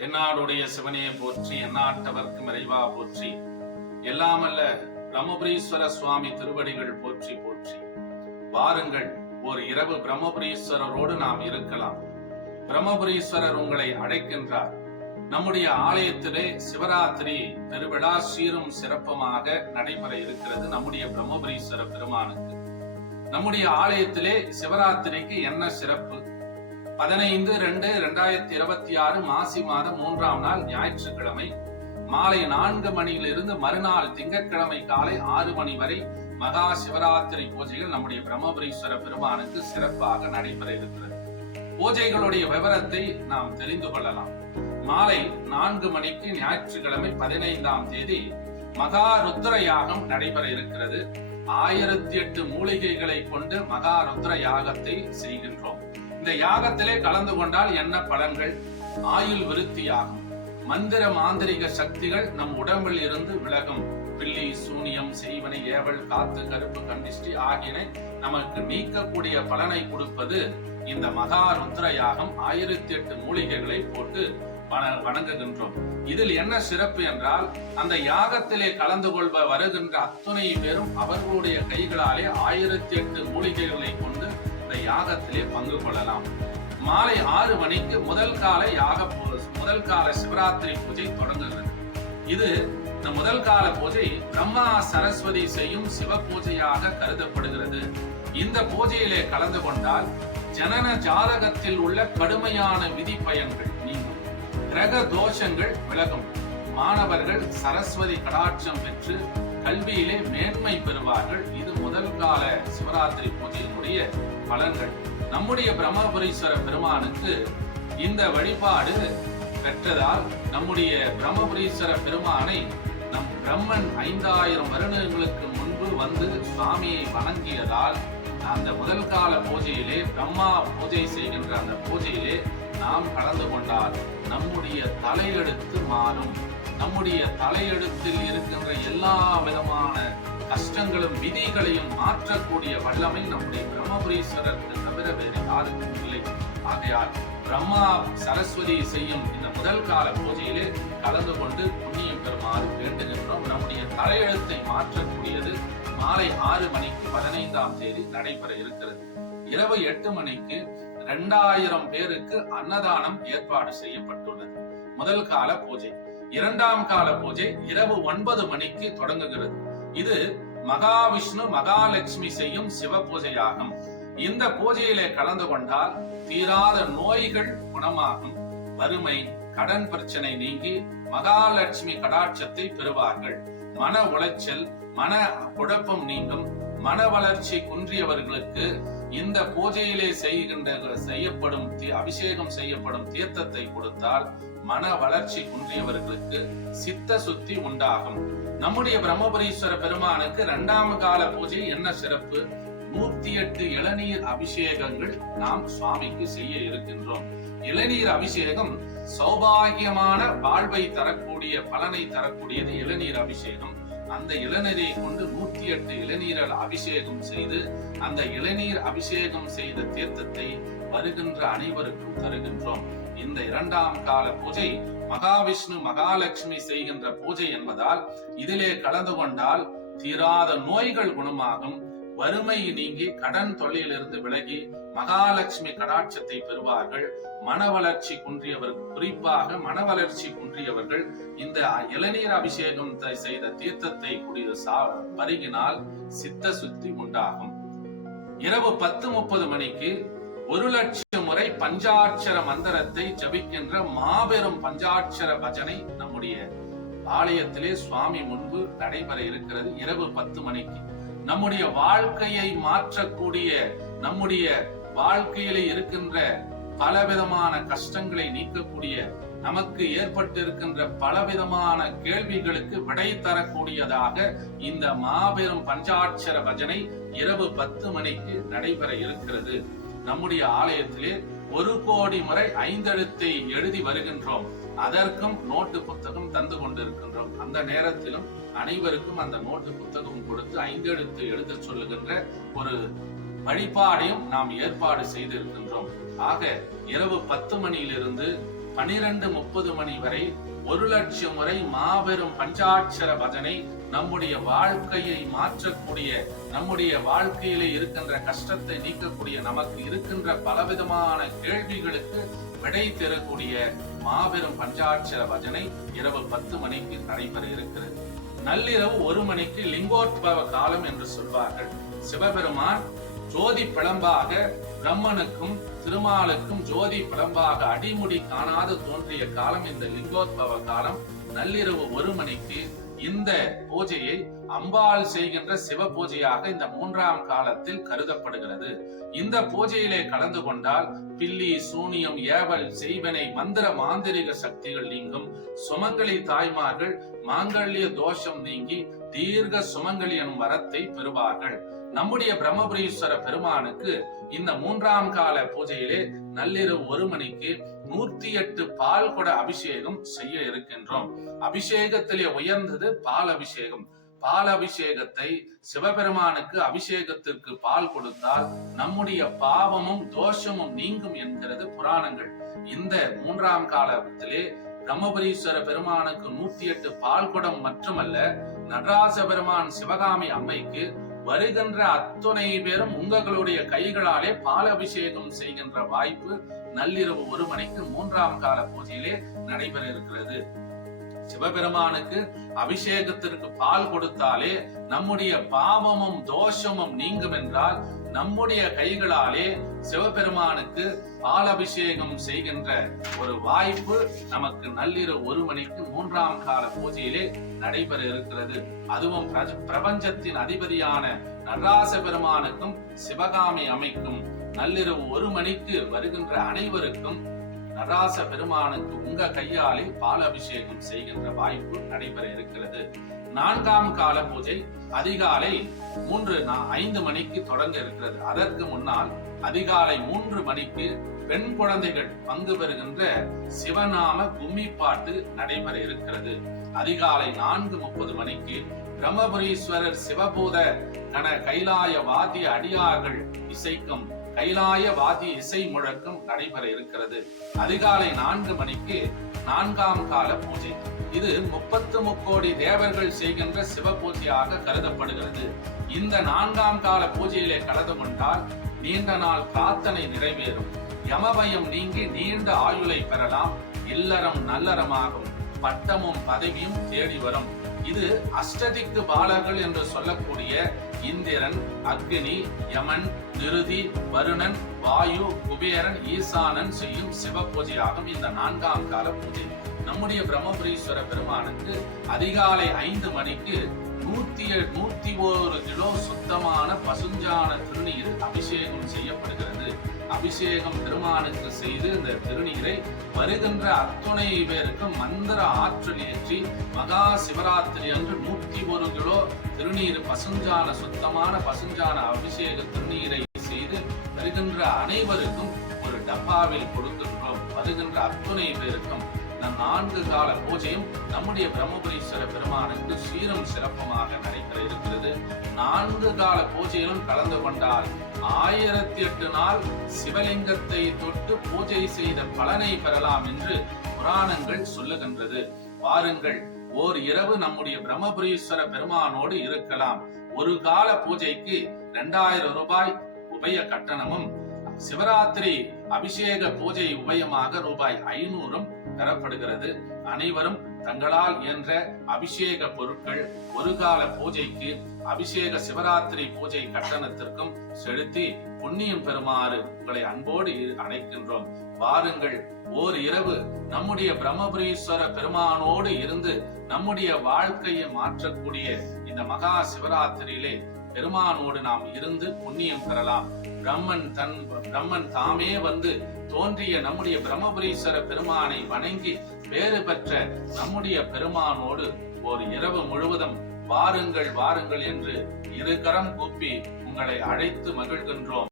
தென்னாடுடைய சிவனையை போற்றி எந்நாட்டவர்க்கு மறைவா போற்றி. எல்லாமல்ல பிரம்மபுரீஸ்வர சுவாமி திருவடிகள் போற்றி போற்றி. வாருங்கள் ஒரு இரவு பிரம்மபுரீஸ்வரரோடு நாம் இருக்கலாம். பிரம்மபுரீஸ்வரர் உங்களை அழைக்கின்றார் நம்முடைய ஆலயத்திலே சிவராத்திரி திருவிழா சீரும் சிறப்புமாக நடைபெற இருக்கிறது நம்முடைய பிரம்மபுரீஸ்வர பெருமானுக்கு. நம்முடைய ஆலயத்திலே சிவராத்திரிக்கு என்ன சிறப்பு? பதினைந்து ரெண்டு ரெண்டாயிரத்தி இருபத்தி ஆறு மாசி மாதம் மூன்றாம் நாள் ஞாயிற்றுக்கிழமை மாலை நான்கு மணியிலிருந்து மறுநாள் திங்கட்கிழமை காலை ஆறு மணி வரை மகா சிவராத்திரி பூஜைகள் நம்முடைய பிரம்மபுரீஸ்வர பெருமானுக்கு சிறப்பாக நடைபெற இருக்கிறது. பூஜைகளுடைய விவரத்தை நாம் தெரிந்து கொள்ளலாம். மாலை நான்கு மணிக்கு ஞாயிற்றுக்கிழமை பதினைந்தாம் தேதி மகா ருத்ர யாகம் நடைபெற இருக்கிறது. ஆயிரத்தி எட்டு மூலிகைகளை கொண்டு மகா ருத்ர யாகத்தை செய்கின்றோம். இந்த யாகத்திலே கலந்து கொண்டால் என்ன பலன்கள்? ஆயுள் விருத்தியாகும். மந்திர மாந்திரிக சக்திகள் நம் உடம்பில் இருந்து விலகும். பில்லி சூனியம் செய்வனை ஏவல் காத்து கருப்பு கண்டிஷ்டி ஆகியன நமக்கு நீக்கக்கூடிய பலனை கொடுப்பது இந்த மகா ருத்ர யாகம் ஆயிரத்தி எட்டு மூலிகைகளை போட்டு வணங்குகின்றோம். இதில் என்ன சிறப்பு என்றால் அந்த யாகத்திலே கலந்து கொள்ப வருகின்ற அத்துணை பேரும் அவர்களுடைய கைகளாலே ஆயிரத்தி எட்டு மூலிகைகளை கொண்டு இந்த யாகத்திலே பங்கு கொள்ளலாம். மாலை ஆறு மணிக்கு முதல் கால யாக முதல் கால சிவராத்திரி பூஜை தொடங்குகிறது. இது இந்த முதல் கால பூஜை பிரம்மா சரஸ்வதி செய்யும் சிவ பூஜையாக கருதப்படுகிறது. இந்த பூஜையிலே கலந்து கொண்டால் ஜனன ஜாதகத்தில் உள்ள கடுமையான விதி பயன்கள் நீங்கும். கிரக தோஷங்கள் விலகும். மாணவர்கள் சரஸ்வதி கடாட்சம் பெற்று கல்வியிலே மேன்மை பெறுவார்கள். இது முதல் கால சிவராத்திரி பூஜையினுடைய பலன்கள். நம்முடைய பிரம்மபுரீஸ்வர பெருமானுக்கு இந்த வழிபாடு பெற்றதால் நம்முடைய பிரம்மபுரீஸ்வர பெருமானை நம் பிரம்மன் ஐந்தாயிரம் வருடங்களுக்கு முன்பு வந்து சுவாமியை வணங்கியதால் அந்த முதல் கால பூஜையிலே பிரம்மா பூஜை செய்கின்ற அந்த பூஜையிலே நாம் கலந்து கொண்டால் நம்முடைய தலையெடுத்து மாறும். நம்முடைய தலையெழுத்தில் இருக்கின்ற எல்லா விதமான கஷ்டங்களும் விதிகளையும் மாற்றக்கூடிய வல்லமை நம்முடைய பிரம்மபுரீஸ்வரருக்கு தவிர வேறு யாருக்கும் இல்லை. ஆகையால் பிரம்மா சரஸ்வதி செய்யும் இந்த முதல் கால பூஜையிலே கலந்து கொண்டு புண்ணியம் பெறுமாறு வேண்டுகின்றோம். நம்முடைய தலையெழுத்தை மாற்றக்கூடியது மாலை ஆறு மணிக்கு பதினைந்தாம் தேதி நடைபெற இருக்கிறது. இரவு எட்டு மணிக்கு இரண்டாயிரம் பேருக்கு அன்னதானம் ஏற்பாடு செய்யப்பட்டுள்ளது. முதல் கால பூஜை. இரண்டாம் கால பூஜை இரவு ஒன்பது மணிக்கு தொடங்குகிறது. இது மகாவிஷ்ணு மகாலட்சுமி செய்யும் சிவ பூஜையாகும். இந்த பூஜையிலே கலந்து கொண்டால் தீராத நோய்கள் குணமாகும். வறுமை கடன் பிரச்சனை நீங்கி மகாலட்சுமி கடாட்சத்தை பெறுவார்கள். மன உளைச்சல் மன குழப்பம் நீங்கும். மன வளர்ச்சி குன்றியவர்களுக்கு இந்த பூஜையிலே செய்கின்ற செய்யப்படும் தீ- அபிஷேகம் செய்யப்படும் தீர்த்தத்தை கொடுத்தால் மன வளர்ச்சி குன்றியவர்களுக்கு சித்த சுத்தி உண்டாகும். நம்முடைய பிரம்மபுரீஸ்வர பெருமானுக்கு இரண்டாம் கால பூஜை என்ன சிறப்பு? நூத்தி எட்டு இளநீர் அபிஷேகங்கள் நாம் சுவாமிக்கு செய்ய இருக்கின்றோம். இளநீர் அபிஷேகம் சௌபாகியமான வாழ்வை தரக்கூடிய பலனை தரக்கூடியது இளநீர் அபிஷேகம். அந்த இளநீரை கொண்டு நூற்றி எட்டு இளநீரால் அபிஷேகம் செய்து அந்த இளநீர் அபிஷேகம் செய்த தீர்த்தத்தை வருகின்ற அனைவருக்கும் தருகின்றோம். இந்த இரண்டாம் கால பூஜை மகாவிஷ்ணு மகாலட்சுமி செய்கின்ற பூஜை என்பதால் இதிலே கலந்து கொண்டால் தீராத நோய்கள் குணமாகும். வறுமை நீங்கி கடன் தொல்லையிலிருந்து விலகி மகாலட்சுமி கடாட்சத்தை பெறுவார்கள். மன வளர்ச்சி குன்றியவர்கள் குறிப்பாக மன வளர்ச்சி குன்றியவர்கள் இந்த இளநீர் அபிஷேகம் செய்த தீர்த்தத்தை கூடிய சா- பருகினால் சித்த சுத்தி உண்டாகும். இரவு பத்து முப்பது மணிக்கு ஒரு லட்சம் முறை பஞ்சாட்சர மந்திரத்தை ஜபிக்கின்ற மாபெரும் பஞ்சாட்சர பஜனை நம்முடைய ஆலயத்திலே சுவாமி முன்பு நடைபெற இருக்கிறது. இரவு பத்து மணிக்கு. நம்முடைய வாழ்க்கையை மாற்றக்கூடிய நம்முடைய வாழ்க்கையிலே இருக்கின்ற பலவிதமான கஷ்டங்களை நீக்கக்கூடிய நமக்கு ஏற்பட்டு இருக்கின்ற பலவிதமான கேள்விகளுக்கு விடை தரக்கூடியதாக இந்த மாபெரும் பஞ்சாட்சர பஜனை இரவு பத்து மணிக்கு நடைபெற இருக்கிறது. நம்முடைய ஆலயத்திலே ஒரு கோடி முறை ஐந்தெழுத்தை எழுதி வருகின்றோம். அதற்கும் நோட்டு புத்தகம் தந்து கொண்டிருக்கின்றோம். அந்த நேரத்திலும் அனைவருக்கும் அந்த நோட்டு புத்தகம் கொடுத்து ஐந்தெழுத்து எழுத சொல்லுகின்ற ஒரு வழிபாடையும் நாம் ஏற்பாடு செய்திருக்கின்றோம். ஆக இரவு பத்து மணியிலிருந்து பனிரெண்டு முப்பது மணி வரை ஒரு லட்சம் முறை மாபெரும் பஞ்சாட்சர பஜனை நம்முடைய வாழ்க்கையை மாற்றக்கூடிய நம்முடைய வாழ்க்கையிலே இருக்கின்ற கஷ்டத்தை நீக்கக்கூடிய நமக்கு இருக்கின்ற பலவிதமான கேள்விகளுக்கு விடை தரக்கூடிய மாபெரும் பஞ்சாட்சர பஜனை இரவு பத்து மணிக்கு நடைபெற இருக்கிறது. நள்ளிரவு ஒரு மணிக்கு லிங்கோத்பவ காலம் என்று சொல்வார்கள். சிவபெருமான் ஜோதி பிளம்பாக பிரம்மனுக்கும் திருமாலுக்கும் ஜோதி பிளம்பாக அடிமுடி காணாது தோன்றிய காலம் இந்த லிங்கோத்பவ காலம். நள்ளிரவு ஒரு மணிக்கு இந்த பூஜையை அம்பாள் செய்கின்ற சிவ பூஜையாக இந்த மூன்றாம் காலத்தில் கருதப்படுகிறது. இந்த பூஜையிலே கலந்து கொண்டால் பில்லி சூனியம் ஏவல் செய்வனை மந்திர மாந்திரிக சக்திகள் நீங்கும். சுமங்கலி தாய்மார்கள் மாங்கல்ய தோஷம் நீங்கி தீர்க்க சுமங்கலி எனும் வரத்தை பெறுவார்கள். நம்முடைய பிரம்மபுரீஸ்வர பெருமானுக்கு இந்த மூன்றாம் கால பூஜையிலே நள்ளிரவு ஒரு மணிக்கு நூத்தி எட்டு பால் கொட அபிஷேகம் செய்ய இருக்கின்றோம். அபிஷேகத்திலே உயர்ந்தது பால் அபிஷேகம். பால் அபிஷேகத்தை சிவபெருமானுக்கு அபிஷேகத்திற்கு பால் கொடுத்தால் நம்முடைய பாவமும் தோஷமும் நீங்கும் என்கிறது புராணங்கள். இந்த மூன்றாம் காலத்திலே பிரம்மபுரீஸ்வர பெருமானுக்கு நூத்தி எட்டு பால் குடம் மட்டுமல்ல நடராச பெருமான் சிவகாமி அம்மைக்கு வருகின்ற அத்துணை பேரும் உங்களுடைய கைகளாலே பால் அபிஷேகம் செய்கின்ற வாய்ப்பு நள்ளிரவு ஒரு மணிக்கு மூன்றாம் கால பூஜையிலே நடைபெற இருக்கிறது. சிவபெருமானுக்கு அபிஷேகத்திற்கு பால் கொடுத்தாலே நம்முடைய பாவமும் தோஷமும் நீங்கும் என்றால் நம்முடைய கைகளாலே சிவபெருமானுக்கு பால் அபிஷேகம் செய்கின்ற ஒரு வாய்ப்பு நமக்கு நள்ளிரவு ஒரு மணிக்கு மூன்றாம் கால பூஜையிலே நடைபெற இருக்கிறது. அதுவும் பிரபஞ்சத்தின் அதிபதியான நடராச பெருமானுக்கும் சிவகாமி அமைக்கும் நள்ளிரவு ஒரு மணிக்கு வருகின்ற அனைவருக்கும் நடராச பெருமானுக்கு உங்க கையாலே பால் அபிஷேகம் செய்கின்ற வாய்ப்பு நடைபெற இருக்கிறது. நான்காம் கால பூஜை அதிகாலை மூன்று ஐந்து மணிக்கு தொடங்க இருக்கிறது. அதற்கு முன்னால் அதிகாலை மூன்று மணிக்கு பெண் குழந்தைகள் பங்கு பெறுகின்ற சிவநாம கும்மி பாட்டு நடைபெற இருக்கிறது. அதிகாலை நான்கு முப்பது மணிக்கு பிரம்மபுரீஸ்வரர் சிவபூத கன கைலாய வாத்திய அடியார்கள் இசைக்கும் கைலாய வாத்திய இசை முழக்கம் நடைபெற இருக்கிறது. அதிகாலை நான்கு மணிக்கு நான்காம் கால பூஜை. இது முப்பத்து முக்கோடி தேவர்கள் செய்கின்ற சிவ பூஜையாக கருதப்படுகிறது. இந்த நான்காம் கால பூஜையிலே கலந்து கொண்டால் நீண்ட நாள் பிரார்த்தனை நிறைவேறும். யமபயம் நீங்கி நீண்ட ஆயுளை பெறலாம். இல்லறம் நல்லறமாகும். பட்டமும் பதவியும் தேடி வரும். இது அஷ்டதிக்கு பாலர்கள் என்று சொல்லக்கூடிய இந்திரன் அக்னி யமன் நிருதி வருணன் வாயு குபேரன் ஈசானன் செய்யும் சிவ பூஜையாகும் இந்த நான்காம் கால பூஜை. நம்முடைய பிரம்மபுரீஸ்வர பெருமானுக்கு அதிகாலை ஐந்து மணிக்கு நூத்தி நூத்தி ஒரு கிலோ சுத்தமான பசுஞ்சான திருநீர் அபிஷேகம் அபிஷேகம் பெருமானுக்கு செய்து இந்த திருநீரை வருகின்ற அத்துணை பேருக்கு மந்திர ஆற்றல் ஏற்றி மகா சிவராத்திரி அன்று நூத்தி ஒரு கிலோ திருநீர் பசுஞ்சான சுத்தமான பசுஞ்சான அபிஷேக திருநீரை செய்து வருகின்ற அனைவருக்கும் ஒரு டப்பாவில் கொடுக்கின்றோம். வருகின்ற அத்துணை பேருக்கும் இந்த நான்கு கால பூஜையும் நம்முடைய பிரம்மபுரீஸ்வர பெருமானுக்கு சீரும் சிறப்புமாக நடைபெற இருக்கிறது. நான்கு கால பூஜையிலும் கலந்து கொண்டால் ஆயிரத்தி எட்டு நாள் சிவலிங்கத்தை தொட்டு பூஜை செய்த பலனை பெறலாம் என்று புராணங்கள் சொல்லுகின்றது. வாருங்கள் ஓர் இரவு நம்முடைய பிரம்மபுரீஸ்வர பெருமானோடு இருக்கலாம். ஒரு கால பூஜைக்கு இரண்டாயிரம் ரூபாய் உபய கட்டணமும் சிவராத்திரி அபிஷேக பூஜை உபயமாக ரூபாய் ஐநூறும் பெறப்படுகிறது. அனைவரும் தங்களால் இயன்ற அபிஷேக பொருட்கள் ஒரு கால பூஜைக்கு அபிஷேக சிவராத்திரி பூஜை கட்டணத்திற்கும் செலுத்தி புண்ணியம் பெறுமாறு உங்களை அன்போடு அணைக்கின்றோம் அழைக்கின்றோம். வாருங்கள் ஓர் இரவு நம்முடைய பிரம்மபுரீஸ்வர பெருமானோடு இருந்து நம்முடைய வாழ்க்கையை மாற்றக்கூடிய இந்த மகா சிவராத்திரியிலே பெருமானோடு நாம் இருந்து புண்ணியம் பெறலாம். பிரம்மன் தன் பிரம்மன் தாமே வந்து தோன்றிய நம்முடைய பிரம்மபுரீஸ்வர பெருமானை வணங்கி வேறு பெற்ற நம்முடைய பெருமானோடு ஒரு இரவு முழுவதும் வாருங்கள் வாருங்கள் என்று இருகரம் கூப்பி உங்களை அழைத்து மகிழ்கின்றோம்.